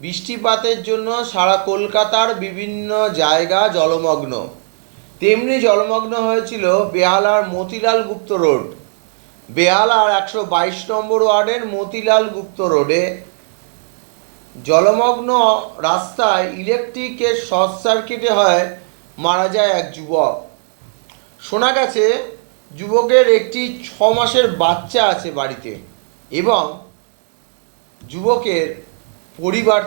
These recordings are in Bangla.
বৃষ্টিপাতের জন্য সারা কলকাতার বিভিন্ন জায়গা জলমগ্ন। তেমনি জলমগ্ন হয়েছিল বেহালার মতিলাল গুপ্ত রোড। বেহালার একশো বাইশ নম্বর ওয়ার্ডের মতিলাল গুপ্ত রোডে জলমগ্ন রাস্তায় ইলেকট্রিকের শর্ট সার্কিটে হয় মারা যায় এক যুবক। শোনা গেছে যুবকের একটি ছ মাসের বাচ্চা আছে বাড়িতে এবং যুবকের পরিবার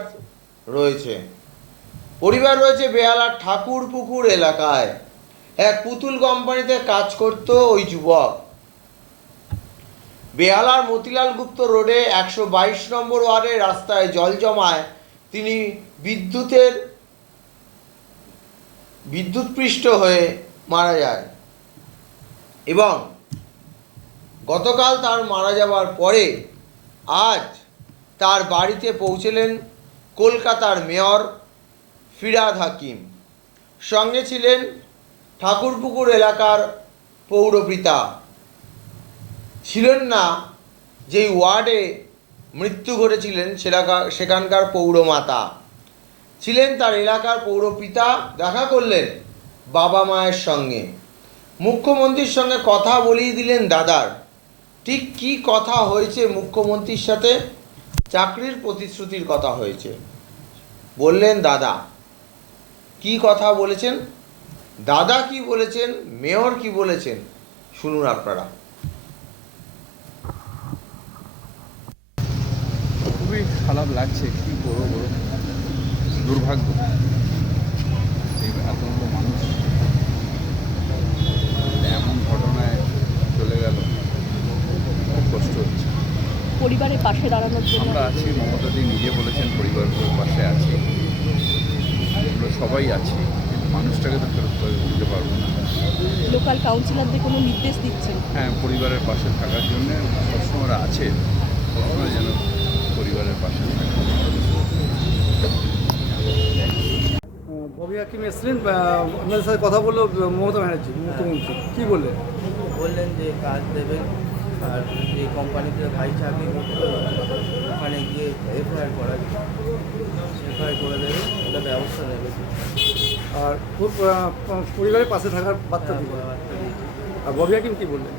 রয়েছে। পরিবার রয়েছে বেহালার ঠাকুর পুকুর এলাকায়। এক পুতুল কোম্পানিতে কাজ করত ওই যুবক। বেহালার মতিলাল গুপ্ত রোডে একশো বাইশ নম্বর ওয়ার্ডের রাস্তায় জল জমায়। তিনি বিদ্যুতের বিদ্যুৎপৃষ্ট হয়ে মারা যায় এবং গতকাল তার মারা যাওয়ার পরে আজ তার বাড়িতে পৌঁছলেন কলকাতার মেয়র ফিরাদ হাকিম। সঙ্গে ছিলেন ঠাকুরপুকুর এলাকার পৌরপিতা। ছিলেন না যেই ওয়ার্ডে মৃত্যু ঘটেছিলেন সেলাকা সেখানকার পৌরমাতা। ছিলেন তার এলাকার পৌরপিতা, দেখা করলেন বাবা মায়ের সঙ্গে। মুখ্যমন্ত্রীর সঙ্গে কথা বলিয়ে দিলেন দাদার। ঠিক কি কথা হয়েছে মুখ্যমন্ত্রীর সাথে? চাকরির প্রতিশ্রুতির কথা হয়েছে। বললেন, দাদা, কি কথা বলেছেন? দাদা কি বলেছেন? মেয়র কি বলেছেন? শুনুন আপনারা। খুবই খারাপ লাগছে, কি করব দুর্ভাগ্য। পরিবারের পাশে দাঁড়ানোর জন্য। আমরা আছি মমতাদি নিজে বলেছেন পরিবারের পাশে আছি। আমরা সবাই আছি মানুষটাকে তো ফেরত দিতে পারব না। লোকাল কাউন্সিলরদের কোনো নির্দেশ দিচ্ছেন? হ্যাঁ পরিবারের পাশে থাকার জন্য সবসময় ওরা আছে সবসময় যেন পরিবারের পাশে থাকে। ববি হাকিম এসেছিলেন আপনাদের সাথে কথা বলল মমতা ব্যানার্জি মুখ্যমন্ত্রী। কী বললেন? বললেন যে কাজ দেবেন। আর যে কোম্পানিতে ভাই চাকরি করতো ওখানে গিয়ে এফআইআর করা এফআইআর করে দেবে ওটা ব্যবস্থা নেবে। আর খুব পরিবারের পাশে থাকার বার্তা দিল। আর ববি হাকিম কী বললেন?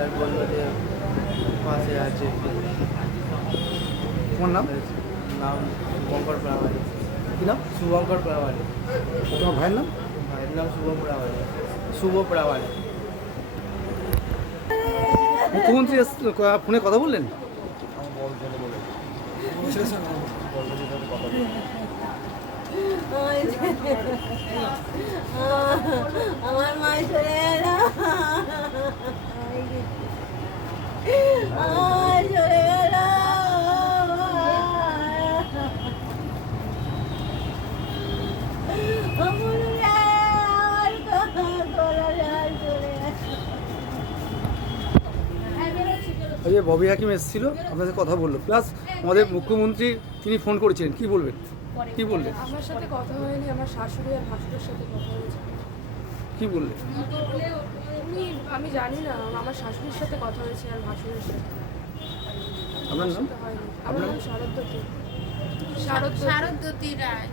আর বলল যে পাশে আছে। তোমার নাম? নাম শুভঙ্কর প্রামাণিক। কী নাম? শুভঙ্কর প্রামাণিক। তোমার ভাইয়ের নাম? ভাইয়ের নাম শুভ প্রামাণিক। শুভ প্রামাণিক। মুখ্যমন্ত্রী ফোনে কথা বললেন? আমার মা ওই যে ববি হাকিম এসেছিল আপনার সাথে কথা বলল। প্লাস আমাদের মুখ্যমন্ত্রী তিনি ফোন করেছিলেন। কী বলবেন? কী বললেন? আমার সাথে কথা হয়নি আমার শাশুড়ি আর ভাসুরের সাথে কথা হয়েছে। কী বললেন? উনি আমি জানি না আমার শাশুড়ির সাথে কথা হয়েছে আর ভাসুরের সাথে। আপনার নাম? আমার নাম শারদ দত্ত। শারদ শারদতী রায়।